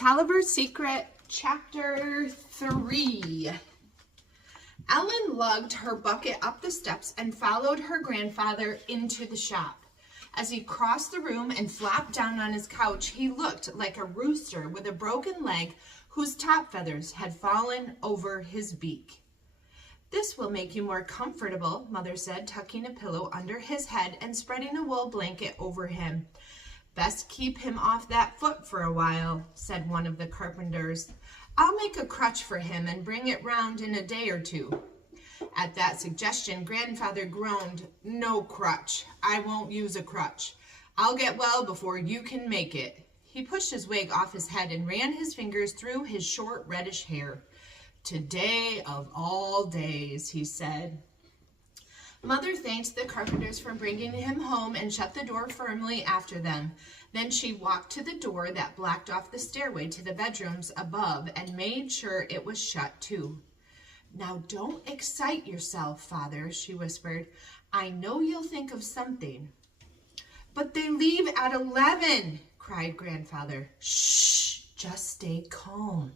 Toliver's Secret, Chapter 3. Ellen lugged her bucket up the steps and followed her grandfather into the shop. As he crossed the room and flopped down on his couch, he looked like a rooster with a broken leg whose top feathers had fallen over his beak. "This will make you more comfortable," Mother said, tucking a pillow under his head and spreading a wool blanket over him. "Best keep him off that foot for a while," said one of the carpenters. "I'll make a crutch for him and bring it round in a day or two." At that suggestion, Grandfather groaned. "No crutch. I won't use a crutch. I'll get well before you can make it." He pushed his wig off his head and ran his fingers through his short reddish hair. "Today of all days," he said. Mother thanked the carpenters for bringing him home and shut the door firmly after them. Then she walked to the door that blocked off the stairway to the bedrooms above and made sure it was shut too. "Now don't excite yourself, Father," she whispered. "I know you'll think of something." "But they leave at 11, cried Grandfather. "Shh, just stay calm."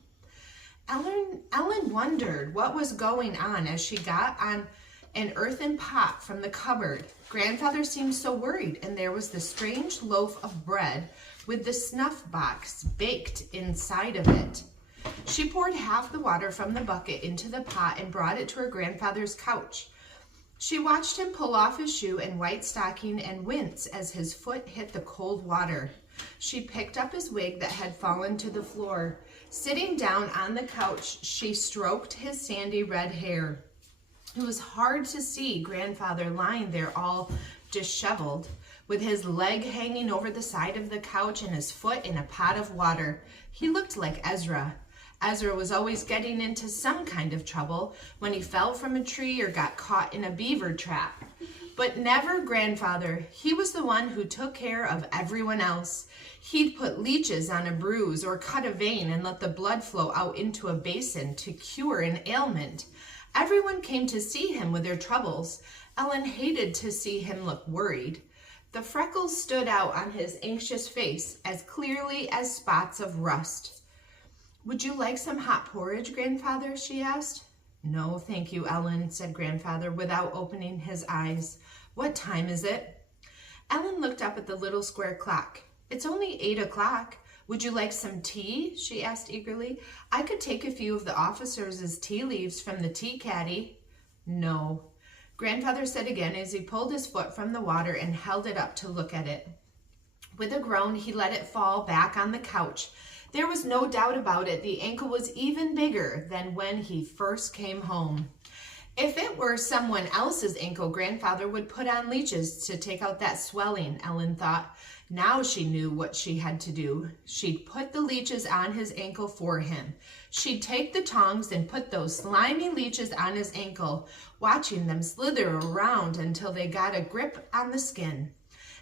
Ellen wondered what was going on as she got on an earthen pot from the cupboard. Grandfather seemed so worried, and there was the strange loaf of bread with the snuff box baked inside of it. She poured half the water from the bucket into the pot and brought it to her grandfather's couch. She watched him pull off his shoe and white stocking and wince as his foot hit the cold water. She picked up his wig that had fallen to the floor. Sitting down on the couch, she stroked his sandy red hair. It was hard to see Grandfather lying there all disheveled, with his leg hanging over the side of the couch and his foot in a pot of water. He looked like Ezra. Ezra was always getting into some kind of trouble when he fell from a tree or got caught in a beaver trap. But never Grandfather. He was the one who took care of everyone else. He'd put leeches on a bruise or cut a vein and let the blood flow out into a basin to cure an ailment. Everyone came to see him with their troubles. Ellen hated to see him look worried. The freckles stood out on his anxious face as clearly as spots of rust. "Would you like some hot porridge, Grandfather?" she asked. "No, thank you, Ellen," said Grandfather without opening his eyes. "What time is it?" Ellen looked up at the little square clock. "It's only 8 o'clock. Would you like some tea?" she asked eagerly. "I could take a few of the officers' tea leaves from the tea caddy." "No," Grandfather said again as he pulled his foot from the water and held it up to look at it. With a groan, he let it fall back on the couch. There was no doubt about it. The ankle was even bigger than when he first came home. If it were someone else's ankle, Grandfather would put on leeches to take out that swelling, Ellen thought. Now she knew what she had to do. She'd put the leeches on his ankle for him. She'd take the tongs and put those slimy leeches on his ankle, watching them slither around until they got a grip on the skin.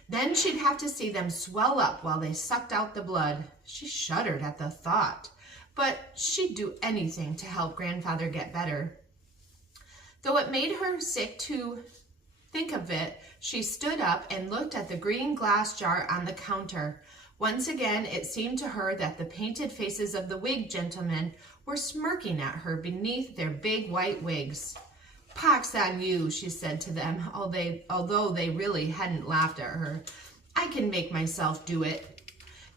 Then she'd have to see them swell up while they sucked out the blood. She shuddered at the thought, but she'd do anything to help Grandfather get better. Though it made her sick to think of it, she stood up and looked at the green glass jar on the counter. Once again, it seemed to her that the painted faces of the wig gentlemen were smirking at her beneath their big white wigs. "Pox on you," she said to them, although they really hadn't laughed at her. "I can make myself do it."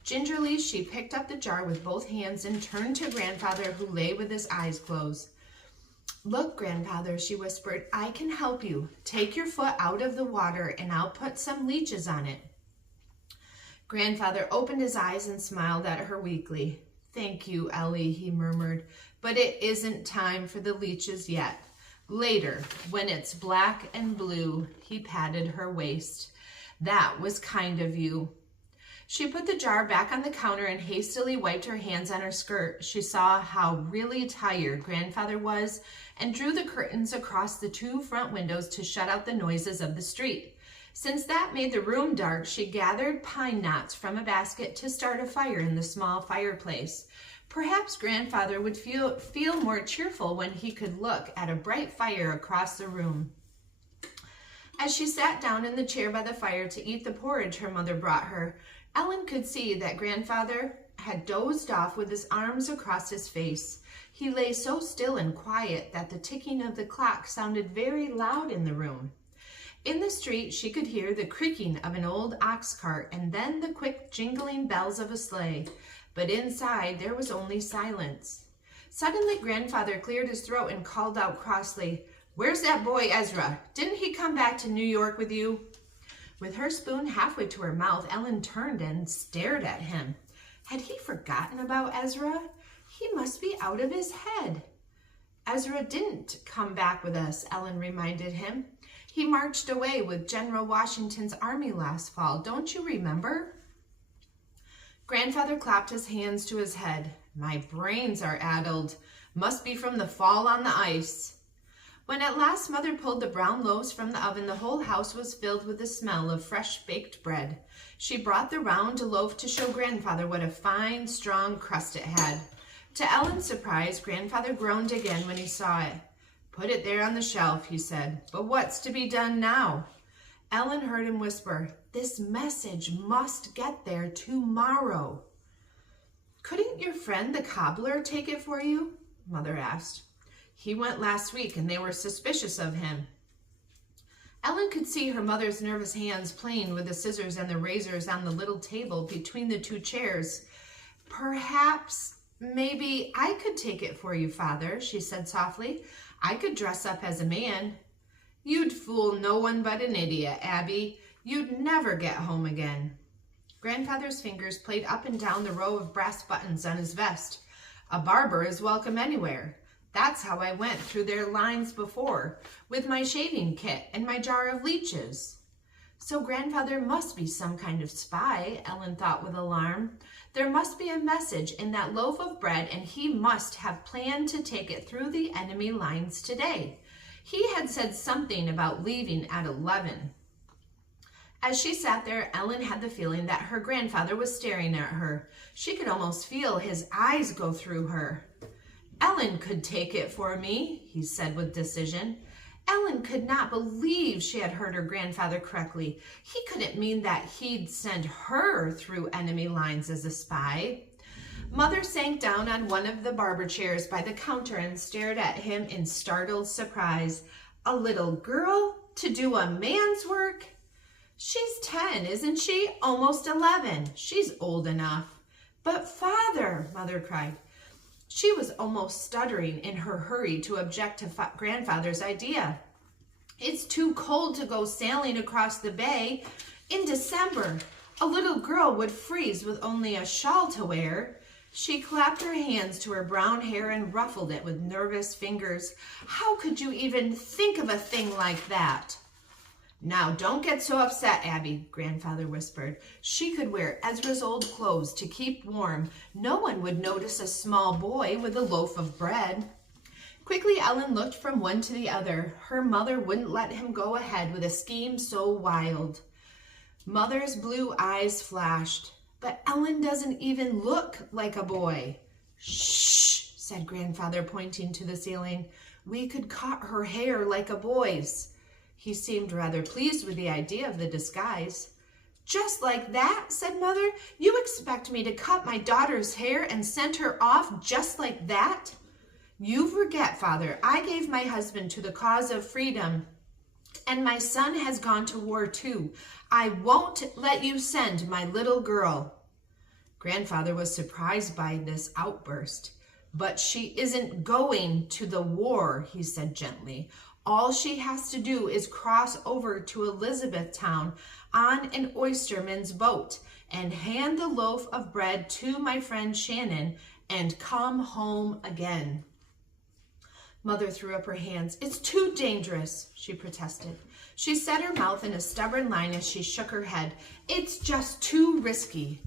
Gingerly, she picked up the jar with both hands and turned to Grandfather, who lay with his eyes closed. "Look, Grandfather," she whispered, "I can help you. Take your foot out of the water and I'll put some leeches on it." Grandfather opened his eyes and smiled at her weakly. "Thank you, Ellie," he murmured, "but it isn't time for the leeches yet. Later, when it's black and blue." He patted her waist. "That was kind of you." She put the jar back on the counter and hastily wiped her hands on her skirt. She saw how really tired Grandfather was and drew the curtains across the 2 front windows to shut out the noises of the street. Since that made the room dark, she gathered pine knots from a basket to start a fire in the small fireplace. Perhaps Grandfather would feel more cheerful when he could look at a bright fire across the room. As she sat down in the chair by the fire to eat the porridge her mother brought her, Ellen could see that Grandfather had dozed off with his arms across his face. He lay so still and quiet that the ticking of the clock sounded very loud in the room. In the street, she could hear the creaking of an old ox cart and then the quick jingling bells of a sleigh. But inside, there was only silence. Suddenly, Grandfather cleared his throat and called out crossly, "Where's that boy Ezra? Didn't he come back to New York with you?" With her spoon halfway to her mouth, Ellen turned and stared at him. Had he forgotten about Ezra? He must be out of his head. "Ezra didn't come back with us," Ellen reminded him. "He marched away with General Washington's army last fall. Don't you remember?" Grandfather clapped his hands to his head. "My brains are addled. Must be from the fall on the ice." When at last Mother pulled the brown loaves from the oven, the whole house was filled with the smell of fresh baked bread. She brought the round loaf to show Grandfather what a fine, strong crust it had. To Ellen's surprise, Grandfather groaned again when he saw it. "Put it there on the shelf," he said. "But what's to be done now?" Ellen heard him whisper, "This message must get there tomorrow." "Couldn't your friend the cobbler take it for you?" Mother asked. "He went last week and they were suspicious of him." Ellen could see her mother's nervous hands playing with the scissors and the razors on the little table between the two chairs. Maybe I could take it for you, Father," she said softly. "I could dress up as a man." "You'd fool no one but an idiot, Abby. You'd never get home again." Grandfather's fingers played up and down the row of brass buttons on his vest. "A barber is welcome anywhere. That's how I went through their lines before, with my shaving kit and my jar of leeches." So Grandfather must be some kind of spy, Ellen thought with alarm. There must be a message in that loaf of bread, and he must have planned to take it through the enemy lines today. He had said something about leaving at 11. As she sat there, Ellen had the feeling that her grandfather was staring at her. She could almost feel his eyes go through her. "Ellen could take it for me," he said with decision. Ellen could not believe she had heard her grandfather correctly. He couldn't mean that he'd send her through enemy lines as a spy. Mother sank down on one of the barber chairs by the counter and stared at him in startled surprise. A little girl to do a man's work? "She's 10, isn't she? Almost 11. She's old enough." "But Father," Mother cried. She was almost stuttering in her hurry to object to Grandfather's idea. "It's too cold to go sailing across the bay. In December, a little girl would freeze with only a shawl to wear." She clapped her hands to her brown hair and ruffled it with nervous fingers. "How could you even think of a thing like that?" "Now, don't get so upset, Abby," Grandfather whispered. "She could wear Ezra's old clothes to keep warm. No one would notice a small boy with a loaf of bread." Quickly, Ellen looked from one to the other. Her mother wouldn't let him go ahead with a scheme so wild. Mother's blue eyes flashed. "But Ellen doesn't even look like a boy." "Shh," said Grandfather, pointing to the ceiling. "We could cut her hair like a boy's." He seemed rather pleased with the idea of the disguise. "Just like that?" said Mother. "You expect me to cut my daughter's hair and send her off just like that?" "You forget, Father, I gave my husband to the cause of freedom, and my son has gone to war too. I won't let you send my little girl." Grandfather was surprised by this outburst. "But she isn't going to the war," he said gently. "All she has to do is cross over to Elizabethtown on an oysterman's boat and hand the loaf of bread to my friend Shannon and come home again." Mother threw up her hands. "It's too dangerous," she protested. She set her mouth in a stubborn line as she shook her head. "It's just too risky."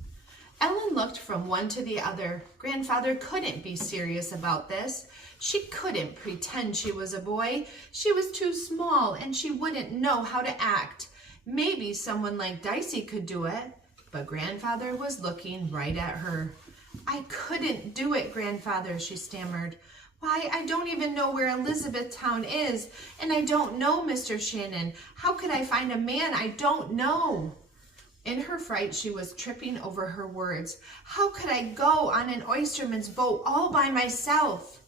Ellen looked from one to the other. Grandfather couldn't be serious about this. She couldn't pretend she was a boy. She was too small and she wouldn't know how to act. Maybe someone like Dicey could do it, but Grandfather was looking right at her. "I couldn't do it, Grandfather," she stammered. "Why, I don't even know where Elizabethtown is, and I don't know Mr. Shannon. How could I find a man I don't know?" In her fright, she was tripping over her words. How could I go on an oysterman's boat all by myself?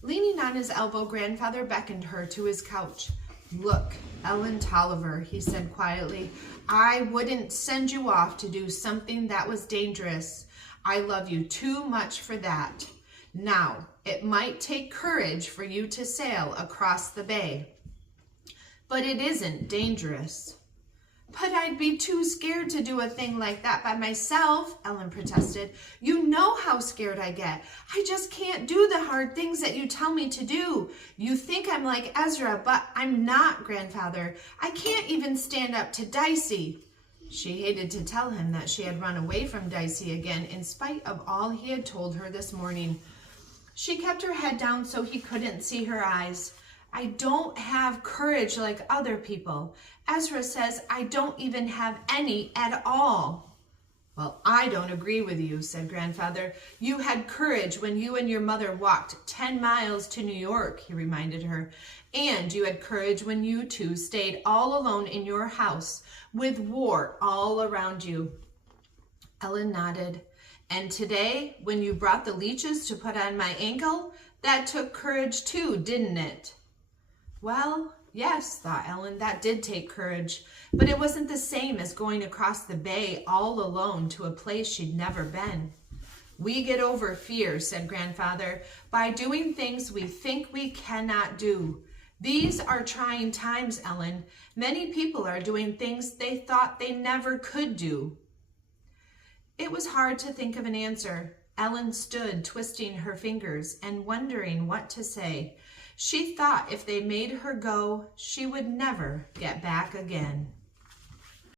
Leaning on his elbow, Grandfather beckoned her to his couch. Look, Ellen Toliver, he said quietly, I wouldn't send you off to do something that was dangerous. I love you too much for that. Now, it might take courage for you to sail across the bay, but it isn't dangerous. But I'd be too scared to do a thing like that by myself, Ellen protested. You know how scared I get. I just can't do the hard things that you tell me to do. You think I'm like Ezra, but I'm not, Grandfather. I can't even stand up to Dicey. She hated to tell him that she had run away from Dicey again in spite of all he had told her this morning. She kept her head down so he couldn't see her eyes. I don't have courage like other people. Ezra says I don't even have any at all. Well, I don't agree with you, said Grandfather. You had courage when you and your mother walked 10 miles to New York, he reminded her. And you had courage when you two stayed all alone in your house with war all around you. Ellen nodded. And today, when you brought the leeches to put on my ankle, that took courage too, didn't it? Well, yes, thought Ellen, that did take courage, but it wasn't the same as going across the bay all alone to a place she'd never been. We get over fear, said Grandfather, by doing things we think we cannot do. These are trying times, Ellen. Many people are doing things they thought they never could do. It was hard to think of an answer. Ellen stood twisting her fingers and wondering what to say. She thought if they made her go, she would never get back again.